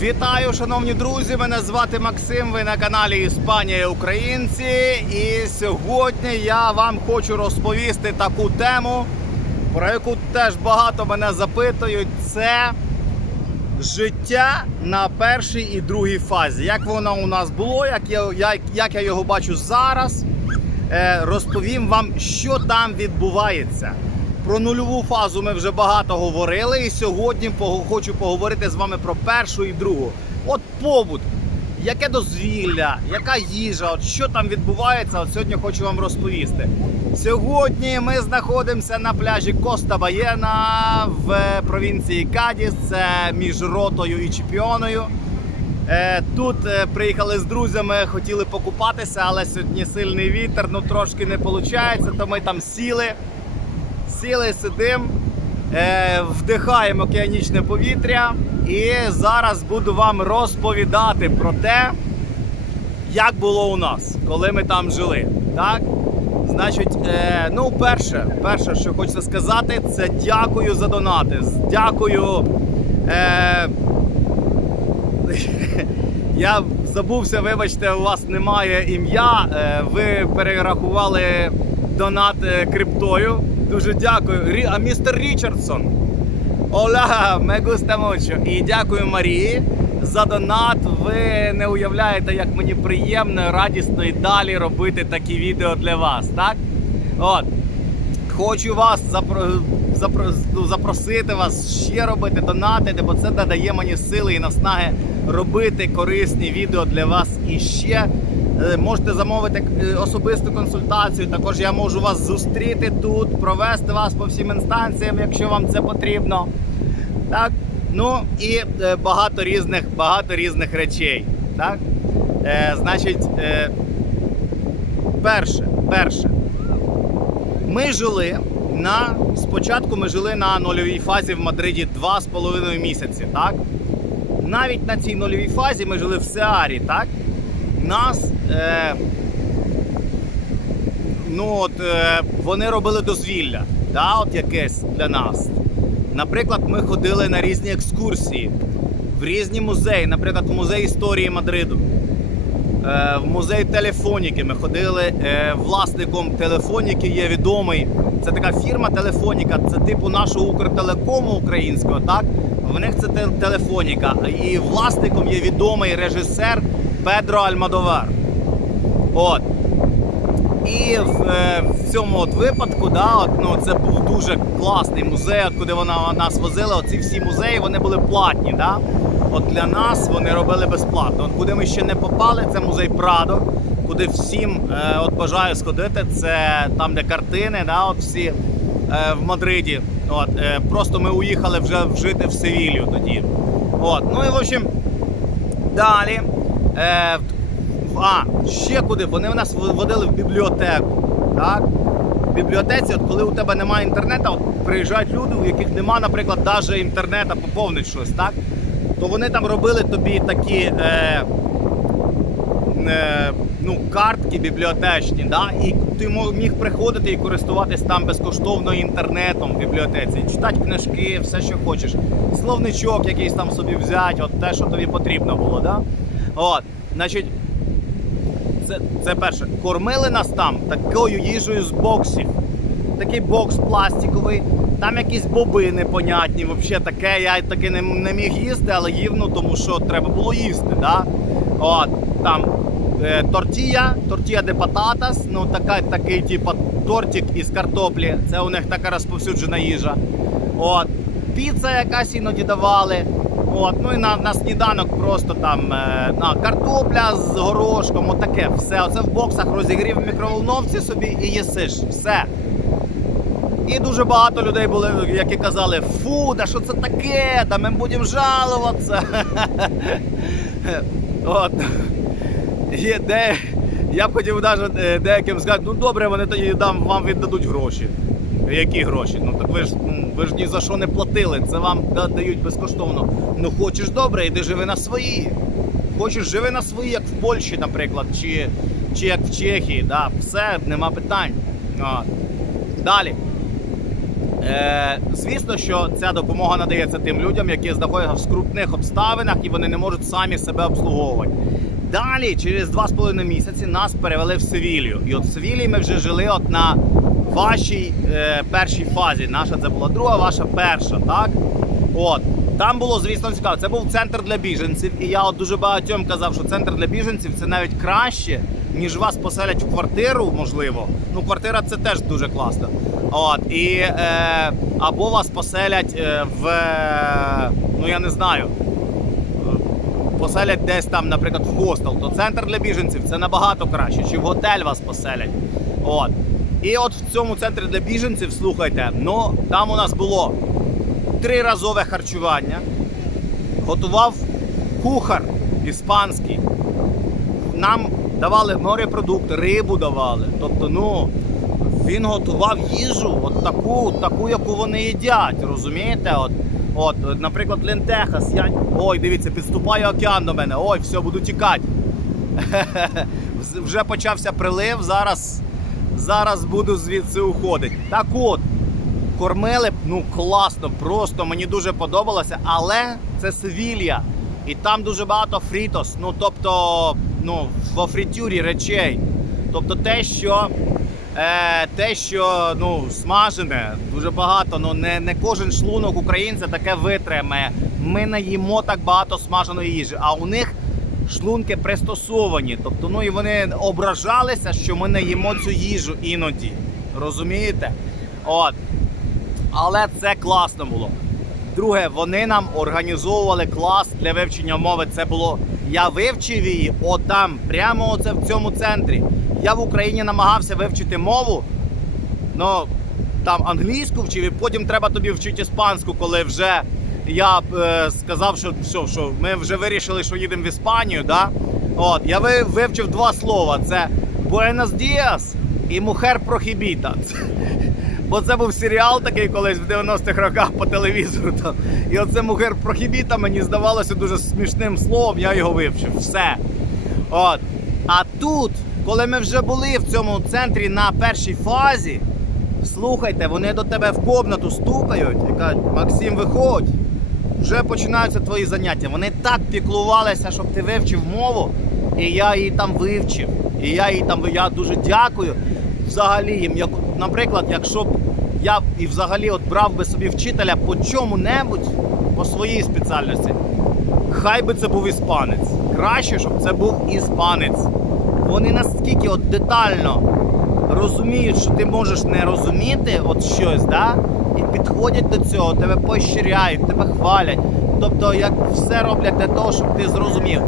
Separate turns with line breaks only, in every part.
Вітаю, шановні друзі! Мене звати Максим. Ви на каналі Іспанія Українці. І сьогодні я вам хочу розповісти таку тему, про яку теж багато мене запитують. Це життя на першій і другій фазі. Як воно у нас було, як я, як, як я його бачу зараз. Е, розповім вам, що там відбувається. Про нульову фазу ми вже багато говорили, і сьогодні хочу поговорити з вами про першу і другу. От побут, яке дозвілля, яка їжа, от що там відбувається, от сьогодні хочу вам розповісти. Сьогодні ми знаходимося на пляжі Коста Баєна в провінції Кадіс, це між ротою і чемпіоною. Е, Тут е, приїхали з друзями, хотіли покупатися, але сьогодні сильний вітер, ну трошки не виходить, то ми там сіли, сіли, сидимо, е, вдихаємо океанічне повітря. І зараз буду вам розповідати про те, як було у нас, коли ми там жили. Так? Значить, е, ну, перше, перше, що хочеться сказати, це дякую за донати. Дякую. Е, я забувся, вибачте, у вас немає ім'я. Е, Ви перерахували донат криптою. Дуже дякую. Рі- А містер Річардсон. Оля, gusta mucho. І дякую Марії за донат. Ви не уявляєте, як мені приємно, радісно і далі робити такі відео для вас. Так? От. Хочу вас запро... запро... ну, запросити вас ще робити донатити, бо це додає мені сили і наснаги робити корисні відео для вас і ще. Е, Можете замовити е, особисту консультацію. Також я можу вас зустріти тут, провести вас по всім інстанціям, якщо вам це потрібно. Так? Ну і е, багато різних, багато різних речей. Так? Е, значить, е, перше, перше. Ми жили на спочатку ми жили на нульовій фазі в Мадриді 2,5 місяці, так? Навіть на цій нульовій фазі ми жили в Сеарі, так? Нас е, ну от, е, вони робили дозвілля, да, от якесь для нас. Наприклад, ми ходили на різні екскурсії в різні музеї, наприклад, в музей історії Мадриду. Е, В музей телефоніки ми ходили. е, Власником телефоніки є відомий. Це така фірма Телефоніка, це типу нашого Укртелекому українського, так? В них це телефоніка. І власником є відомий режисер Педро Альмадовар. От. І в, е, в цьому от випадку, да, от, ну, це був дуже класний музей, от куди вона нас возила. Оці всі музеї вони були платні. Да? От для нас вони робили безплатно. От куди ми ще не попали, це музей Прадо, куди всім е, от бажаю сходити. Це там, де картини, да, от всі е, в Мадриді. От, е, просто ми уїхали вже жити в Севілью тоді. От, ну і в общем, далі. Е, а, ще куди? Вони нас водили в бібліотеку. Так? В бібліотеці, от коли у тебе немає інтернету, от приїжджають люди, у яких нема, наприклад, навіть інтернету, поповнить щось, так? То вони там робили тобі такі е, е, ну, картки бібліотечні, да? і ти міг приходити і користуватись там безкоштовно інтернетом в бібліотеці, читати книжки, все, що хочеш. Словничок якийсь там собі взяти, от те, що тобі потрібно було. Да? От, значить, це, це перше. Кормили нас там такою їжею з боксів. Такий бокс пластиковий, там якісь боби непонятні. Взагалі таке я таки не, не міг їсти, але їв, ну тому що треба було їсти. Да? От, там е, тортія, тортія де пататас, ну така, такий типу, тортик із картоплі. Це у них така розповсюджена їжа. От, піца якась іноді давали. От, ну і на, на сніданок просто там е, на картопля з горошком, отаке, все. Оце в боксах розігрів в мікроволновці собі і їсиш. Все. І дуже багато людей були, які казали, фу, да що це таке, да ми будемо жалуватися. От. Є де, я б хотів навіть е, деяким сказати, ну добре, вони тоді вам віддадуть гроші. Які гроші? Ну так ви ж ну, ви ж ні за що не платили, це вам да- дають безкоштовно. Ну хочеш добре, іди живи на свої. Хочеш живи на свої, як в Польщі, наприклад, чи, чи як в Чехії. Да, все, нема питань. От. Далі. Е, звісно, що ця допомога надається тим людям, які знаходяться в скрутних обставинах і вони не можуть самі себе обслуговувати. Далі, через 2,5 місяці, нас перевели в Севілію. І от в Севілії ми вже жили от на вашій е, першій фазі. Наша це була друга, ваша перша, так? От. Там було, звісно, цікаво. Це був центр для біженців. І я от дуже багатьом казав, що центр для біженців це навіть краще, ніж вас поселять в квартиру, можливо. Ну, квартира це теж дуже класно. От. І, е, або вас поселять е, в, ну я не знаю, поселять десь там, наприклад, в хостел, то центр для біженців це набагато краще, чи в готель вас поселять. От. І от в цьому центрі для біженців, слухайте, ну там у нас було триразове харчування, готував кухар іспанський. Нам давали морепродукти, рибу давали. Тобто, ну, він готував їжу, от таку, таку, яку вони їдять. Розумієте? От, от, наприклад, лентехас. Я... Ой, дивіться, підступає океан до мене. Ой, все, буду тікати. Вже почався прилив, зараз, зараз буду звідси уходити. Так от, кормили ну класно, просто мені дуже подобалося, але це Севілья. І там дуже багато фрітос, ну тобто ну, во фритюрі речей. Тобто те, що е, те, що ну, смажене, дуже багато. Ну не, не кожен шлунок українця таке витримає. Ми не їмо так багато смаженої їжі, а у них шлунки пристосовані. Тобто, ну і вони ображалися, що ми не їмо цю їжу іноді. Розумієте? От. Але це класно було. Друге, вони нам організовували клас для вивчення мови. Це було. Я вивчив її отам, прямо оце в цьому центрі. Я в Україні намагався вивчити мову. Ну, там англійську вчив, і потім треба тобі вчити іспанську, коли вже я е, сказав, що все, що ми вже вирішили, що їдемо в Іспанію. Да? От, я ви- вивчив два слова: це Buenos Dias і Mujer Prohibita. Бо це був серіал такий колись в 90-х роках по телевізору. Там. І оце Мухер Прохібіта мені здавалося дуже смішним словом, я його вивчив. Все. От. А тут, коли ми вже були в цьому центрі на першій фазі, слухайте, вони до тебе в комнату стукають і кажуть, Максим, виходь. Вже починаються твої заняття. Вони так піклувалися, щоб ти вивчив мову, і я її там вивчив. І я її там я дуже дякую взагалі їм. Як, наприклад, якщо б я і взагалі от брав би собі вчителя по чому-небудь, по своїй спеціальності, хай би це був іспанець. Краще, щоб це був іспанець. Вони наскільки от детально розуміють, що ти можеш не розуміти от щось, да? І підходять до цього, тебе поощряють, тебе хвалять. Тобто, як все роблять для того, щоб ти зрозумів.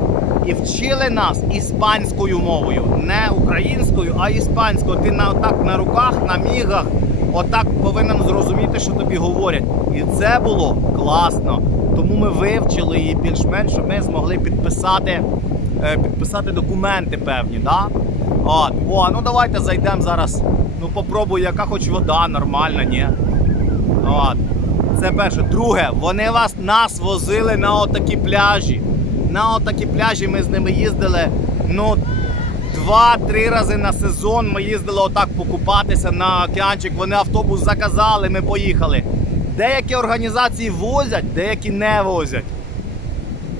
І вчили нас іспанською мовою, не українською, а іспанською. Ти на отак на руках, на мігах, отак повинен зрозуміти, що тобі говорять. І це було класно. Тому ми вивчили її більш-менш, щоб ми змогли підписати, е, підписати документи певні. Да? От. О, ну давайте зайдемо зараз. Ну попробуй, яка хоч вода нормальна, ні. От. Це перше. Друге, вони вас нас возили на отакі пляжі. На отакі пляжі ми з ними їздили. Ну, два-три рази на сезон ми їздили отак покупатися на океанчик. Вони автобус заказали, ми поїхали. Деякі організації возять, деякі не возять.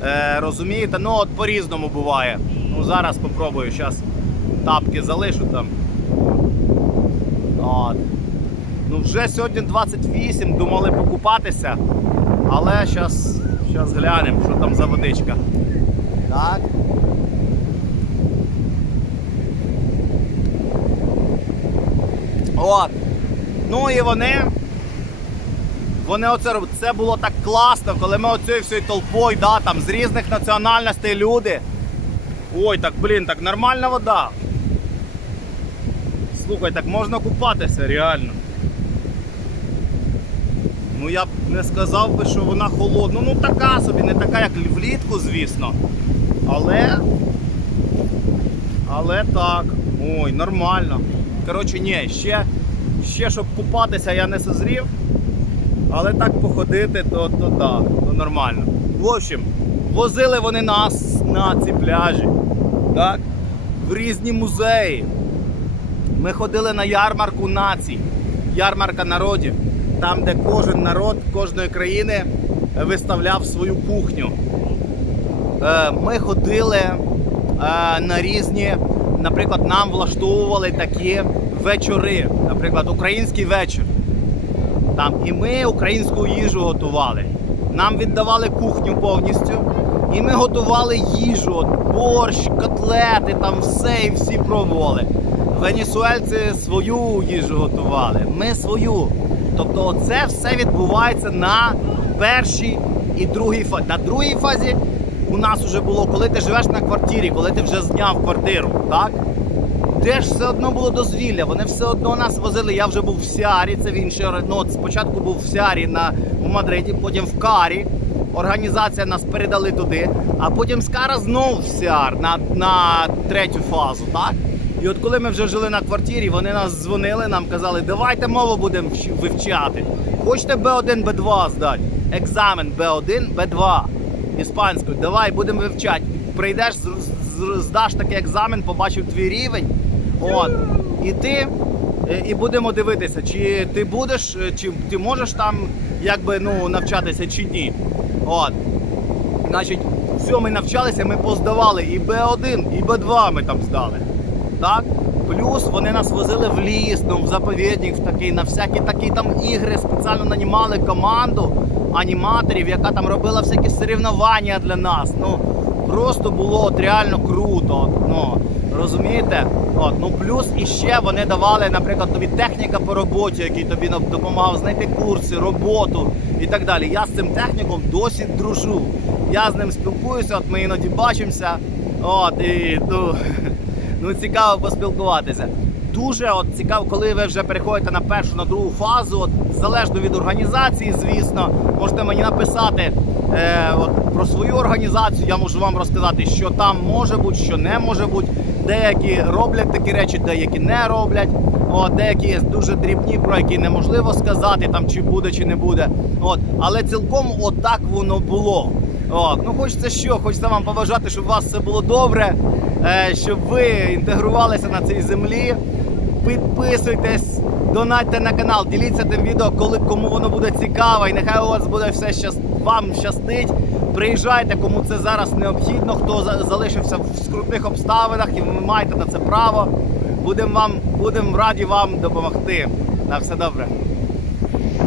Е, розумієте? Ну от по-різному буває. Ну зараз попробую, зараз тапки залишу там. От. Ну вже сьогодні 28, думали покупатися, але зараз глянемо, що там за водичка. Так. От. Ну і вони. Вони оце роб- Це було так класно, коли ми оцією всією толпою, да, там з різних національностей люди. Ой, так блін, так нормальна вода. Слухай, так можна купатися, реально. Ну я б не сказав би, що вона холодна. Ну така собі, не така, як влітку, звісно. Але. Але так. Ой, нормально. Коротше, ні, ще, ще щоб купатися я не созрів. Але так походити, то, то да, то нормально. В общем, возили вони нас на ці пляжі. Так? В різні музеї. Ми ходили на ярмарку націй, ярмарка народів. Там, де кожен народ кожної країни виставляв свою кухню. Е, Ми ходили е, на різні, наприклад, нам влаштовували такі вечори, наприклад, український вечір. Там і ми українську їжу готували. Нам віддавали кухню повністю, і ми готували їжу, борщ, котлети, там все і всі пробували. Венесуельці свою їжу готували, ми свою. Тобто, це все відбувається на першій і другій фазі. На другій фазі у нас вже було, коли ти живеш на квартирі, коли ти вже зняв квартиру, так? Теж все одно було дозвілля. Вони все одно нас возили. Я вже був в Сіарі. Це він ще ну, от спочатку був в Сіарі на в Мадриді, потім в Карі. Організація нас передали туди, а потім з Кара знов в Сіар на, на третю фазу. Так? І от коли ми вже жили на квартирі, вони нас дзвонили, нам казали, давайте мову будемо вивчати. Хочете Б1, Б2 здати? Екзамен Б1, Б2 іспанською. Давай будемо вивчати. Прийдеш, здаш такий екзамен, побачив твій рівень. От. І ти е, і будемо дивитися, чи ти будеш, е, чи ти можеш там якби ну навчатися чи ні. От. Значить, все, ми навчалися, ми поздавали і Б1, і Б2 ми там здали. Так? Плюс вони нас возили в ліс, ну, в заповідник, в такий, на всякі такі там ігри, спеціально нанімали команду аніматорів, яка там робила всякі соревнування для нас. Ну, просто було от реально круто. От, ну, розумієте? От, ну плюс іще вони давали, наприклад, тобі техніка по роботі, який тобі допомагав знайти курси, роботу і так далі. Я з цим техніком досі дружу. Я з ним спілкуюся, от ми іноді бачимося. От, і ну, ну цікаво поспілкуватися. Дуже от цікаво, коли ви вже переходите на першу, на другу фазу, от, залежно від організації, звісно, можете мені написати е, от, про свою організацію. Я можу вам розказати, що там може бути, що не може бути. Деякі роблять такі речі, деякі не роблять. От, деякі дуже дрібні, про які неможливо сказати, там чи буде, чи не буде. От, але цілком отак воно було. От, ну хочеться що, хочеться вам побажати, щоб у вас все було добре, е, щоб ви інтегрувалися на цій землі. Підписуйтесь, донатьте на канал, діліться тим відео, коли кому воно буде цікаво, і нехай у вас буде все щас, вам щастить. Приїжджайте, кому це зараз необхідно, хто залишився в скрутних обставинах і ви маєте на це право. Будемо вам, будемо раді вам допомогти. На все добре.